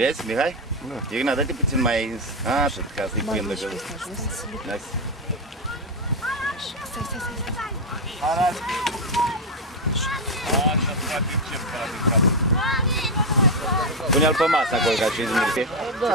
Vezi, Mihai? Nu. Igna, dă-te puțin mai... Așa, ca să-i prindă că... Arată. Așa, frate, încep pe la din cap. Pune-l pe masă acolo, ca și Mirke. Da,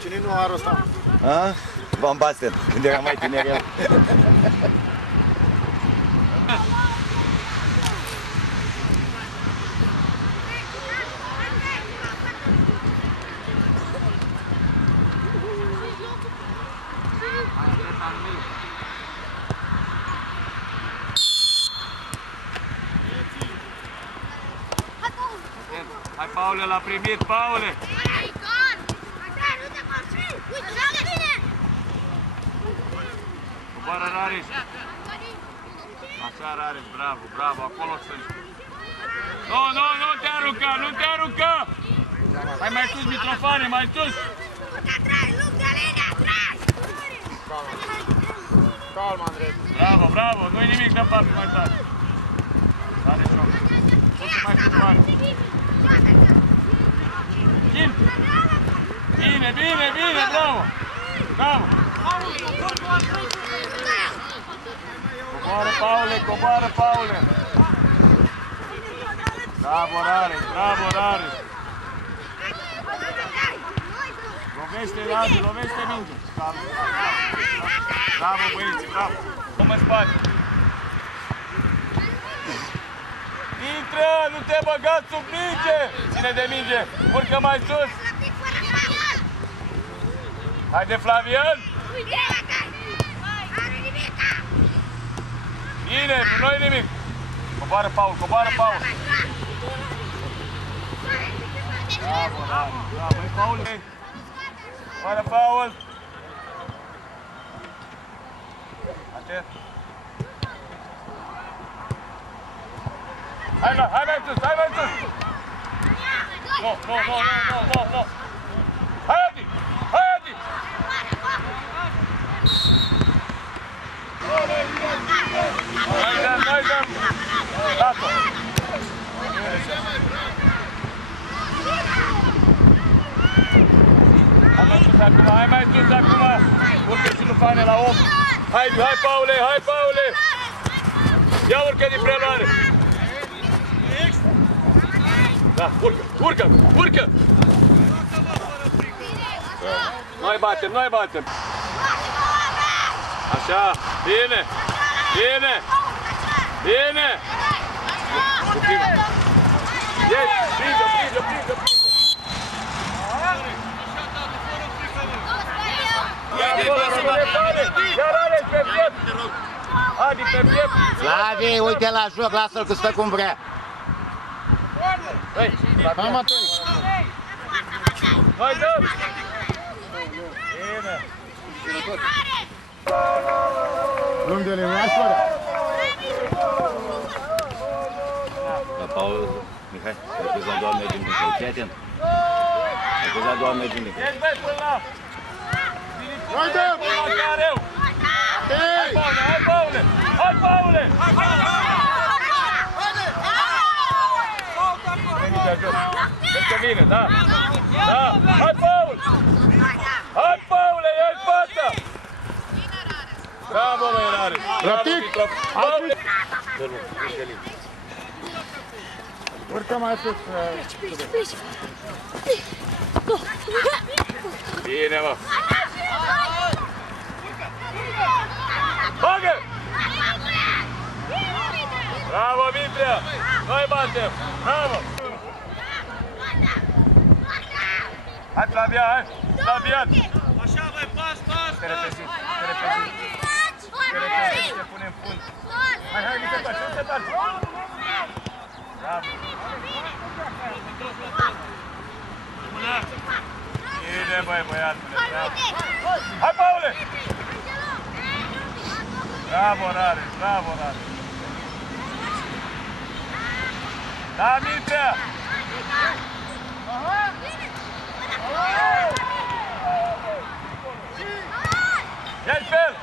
cine nu are ăsta? Van Basten, când era mai tiner el. Hai, Paule, l-a primit, Paule! Coboară Rareș! Așa, Rareș, bravo, bravo, acolo sunt! Nu te arunca, nu te arunca! Hai mai sus, Mitrofane, mai sus! Calma, Andrei. Bravo, bravo, nu-i nimic, dă pasul mai tare! Tare șoc! Puse mai coboară! Bine, bine, bine, bravo! Bravo! Coboară, Paule, coboară, Paule! Bravo, Rareș, bravo, Rareș! Lovește, Adi, lovește minge! Bravo, băieți, bravo! Cum în spate! Intră, nu te băga sub minge! Ține de minge! Urcă mai sus! Haide, Flavian! Bine, nu noi nimic! Coboară, Paul, coboară, Paul! Bravo, bravo, bravo! Băi, Paul! Coboară, Paul! Atent! Hai mai sus, hai mai sus! Nu! Hai, Adi! Hai, Adi! Noi dăm! Lasă! Hai mai sus acum! Urcă și Lufane la om! Hai, Paule, hai, Paule! Ia urcă din preluare! Da, urcă! Noi batem! Așa, bine! Ieși, prindă! Iar Alex pe piept! Adi pe piept! Flavie, uite la joc, lasă-l că stă cum vrea! Hai, Hai, dăm! Bine! Lungele noastre? La pauză, Mihai, repezăm doar mergem din cât, fii atent. Repezăm doar mergem din cât. Ești băi până la... Hai, dăm! Hai, Paule! Hai, Paule! Este bine, da? Da! Hai, Paul! Hai, Paule, ia-i fața! Bravo, băi, Rareș! Practic! Paule! Urcă mai sus. Bine, mă! Bagă! Bravo, Mitrea! Noi batem! Bravo! Hai, Flavian, hai! Flavian! Așa, băi, pas! Te repezi, te pune în fund! Hai, nu te taci! Bravo! Bine, băi, băiatule, bravo! Hai, Paule! Bravo, Rareș! Da, Mitrea! Ia-i pe el!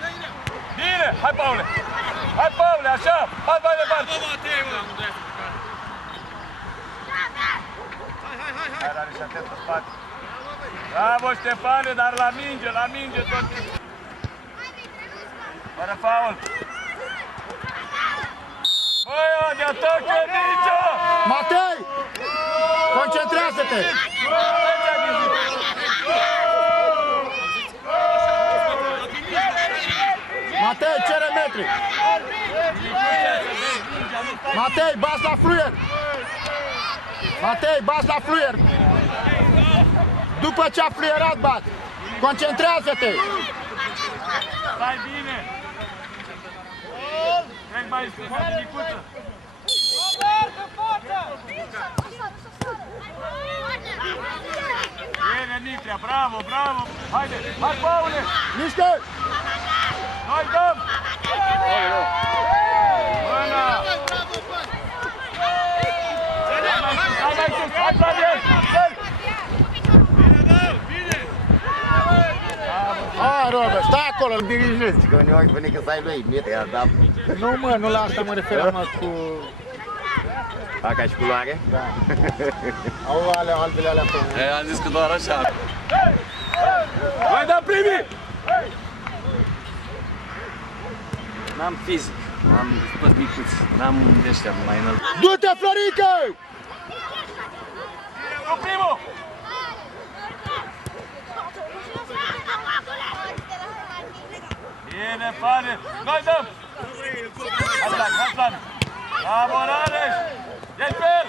Bine! Hai, Paule! Hai, Paule, așa! Hai mai departe! Hai, Rareș, atent în spate. Bravo, Ștefane, dar la minge tot. Fără faul. Băi, de atacă, nicio! Matei! Concentrează-te! Matei, cere metri! Matei, bas la fluier! Matei, bas la fluier! După ce a fluierat, bat! Concentrează-te! Stai bine! Trec mai sus, micuță! Bine, Nitrea, bravo, bravo! Haide, hai, Paule! Mișcă! Noi dăm! Mâna! Hai mai sus, hai, Flavian! Hai, Robert, stai acolo! Dirijezi, că uneori spune că să ai lui Mitrea, dar... Nu, mă, nu la asta mă referam, mă, cu... A, ca și culoare? Da. Au alea, albele alea pe... Am zis că doar așa. Hai, dăm primii! N-am fizic, am toți micuți, n-am de ăștia mai înalt. Du-te, Florică! Cu primul! Bine, Fane! Noi dăm! Hai, Flavi, hai, Flavi! Bravo, Rareș! Ești pe el!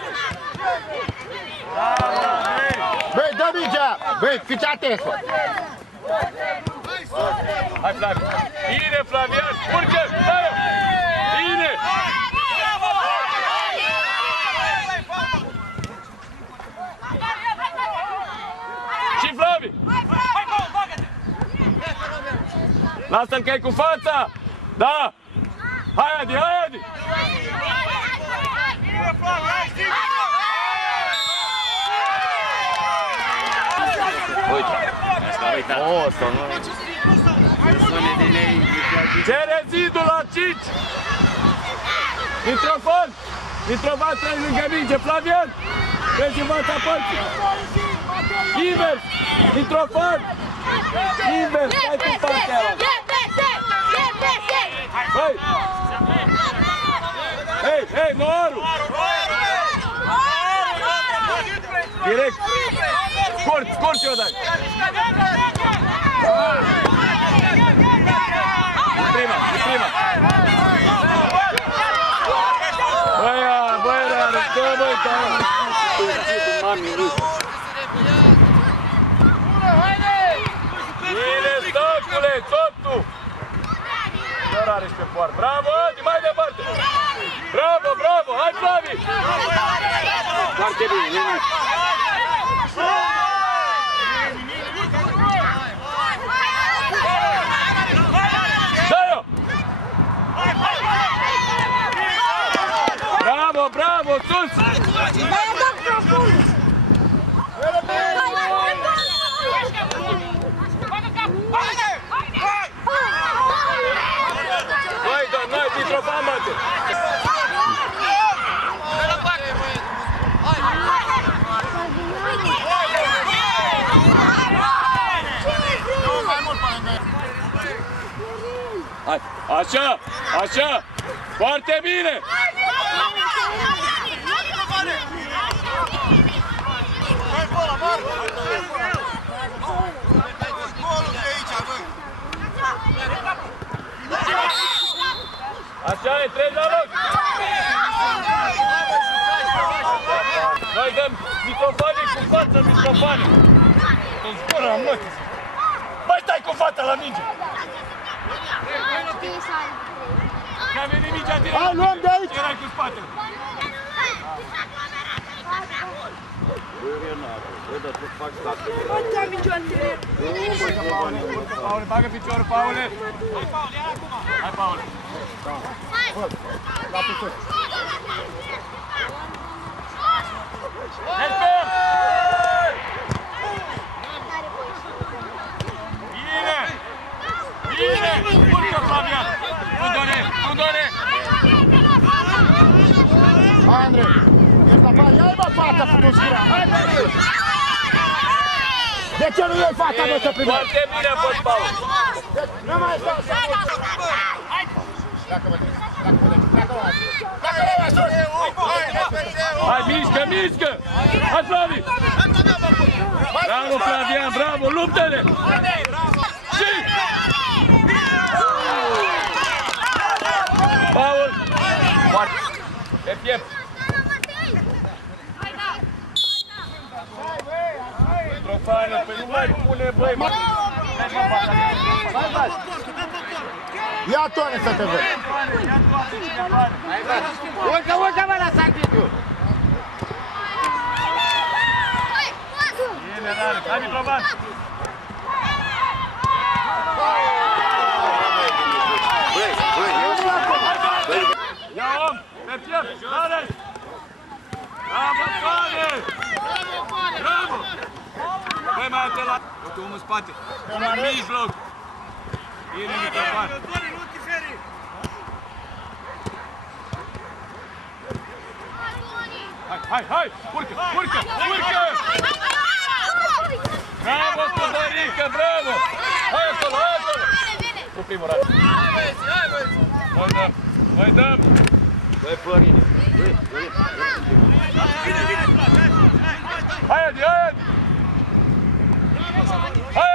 Bravo, Rareș! Băi, dă mingea! Băi, fiți atenți, mă! Hai, Flavi! Bine, Flavian! Urcă! Dă-o! Bine! Și Flavi! Lasă-l că e cu fața! Da! Hai, Adi, hai, Adi! Uite, asta uita. O, să nu... Sune din ei, Cere zidul la 5! Mitrofon! Mitrofon, treci lângă minge, Flavian! Treci în fața părții! Invers! Mitrofon! Invers, stai cu partea aia! Hei! Hei, hei, Noaru! Direct! Scurt, scurt ce-o dai! Prima, prima! Băia, băia, arătă, băi, Bine, stăcule, tot tu! Doar are și pe poartă. Bravo, Adi, mai departe! Bravo, bravo, hai, Flavi! foarte bine, nimic. Dă-o! Bravo, bravo, sus! Noi, microfon, mate! Hai, așa, așa! Foarte bine! Așa e, treci la loc! Noi dăm microfoane cu față, microfoane! Îți zbură, mă! Băi, stai cu fața la minge! Că-a venit mingea direct! Hai, luăm de aici! Erai cu spatele! Paule, bagă piciorul, Paule! Hai, Paule! La picior. Helper! Bine! Bine! Urcă, Flavian! Tudore! Tudore! Hai, Andrei! Ești la față! Ia-i, bă, fața făcut scura. Hai, Dani! De ce nu iei fața, mă, să primești? Foarte bine a fost, Paul. Nu mai stau să faci. Dacă mă treci, dacă mă mai sus. Hai, mișcă, mișcă! Hai, Flavi! Bravo, Flavian, bravo, luptă-le! Și! Paul! Pe piept! Mitrofană, pe nu mai pune, băi! Ia Tone să te văd. Urcă, mă, la Santitu! Bine, Dani, hai, Mitrovan! Ia om, pe piept, Dane! Bravo, Dane! Bravo! Băi, mai atent la... Uite, omul în spate, în mijloc! Bine, Mitrovan! Hai! Urcă! Bravo, Tudorică, bravo! Hai acolo! Cu primul rând. Mai dăm! Băi, Florine! Hai,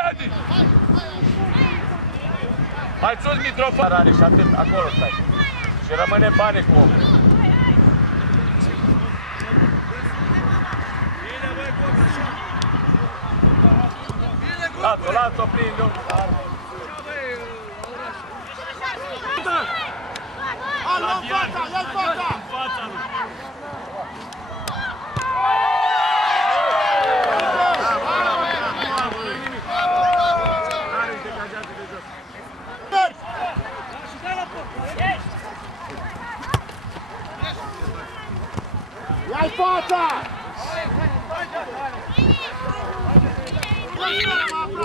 Adi! Hai sus, Mitrofană! Are și atât, acolo stai. Și rămâne bane cu omul. Lasă-o, prinde-o! Ia-l fața! Ia-i fața!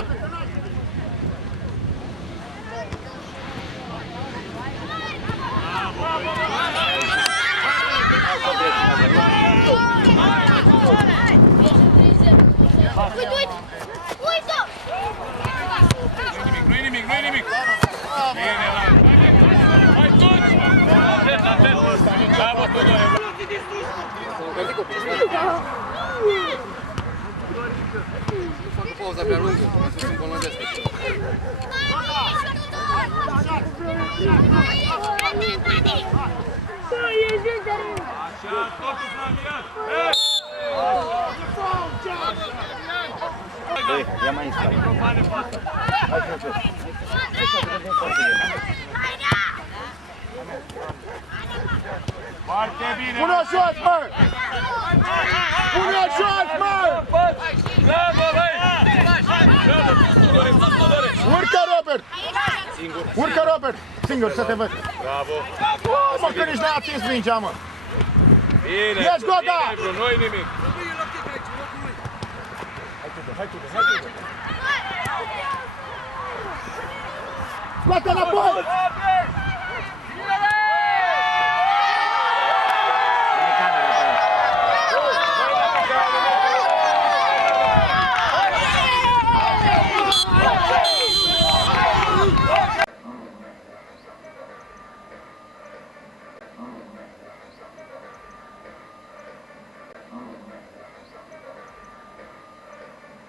Nu-i nimic! Bine, hai toți! Atent! Bravo, Tudore! Nu fac o pauză prea lungă, să se îmbolnăvească. Așa, totul Flavian! Băi, ia mai în spate. Mitrofane, față! Hai, frate! Foarte bine! Pune-o jos, mă! Pune-o jos, mă! Bravo, băi! Bravo, Tudore! Urcă, Robert! Urcă, Robert! Singur, să te văd. Bravo! Mă, că nici n-ai atins mingea, mă! Bine! Ia-ți Goda! Bine, bro, nu-i nimic! Scoate înapoi!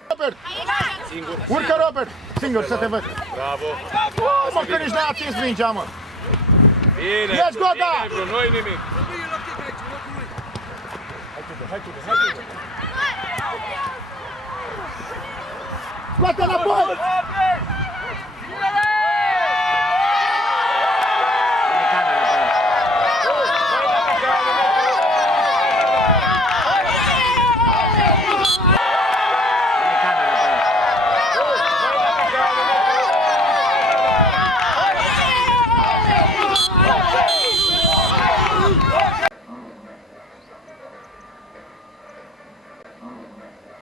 Robert! Urcă, Robert! Singur, să te văd. Bravo! Mă, că nici n-ai atins mingea, mă! Bine! Ia-ți Goda! Bine, bro, nu-i nimic! Scoate înapoi!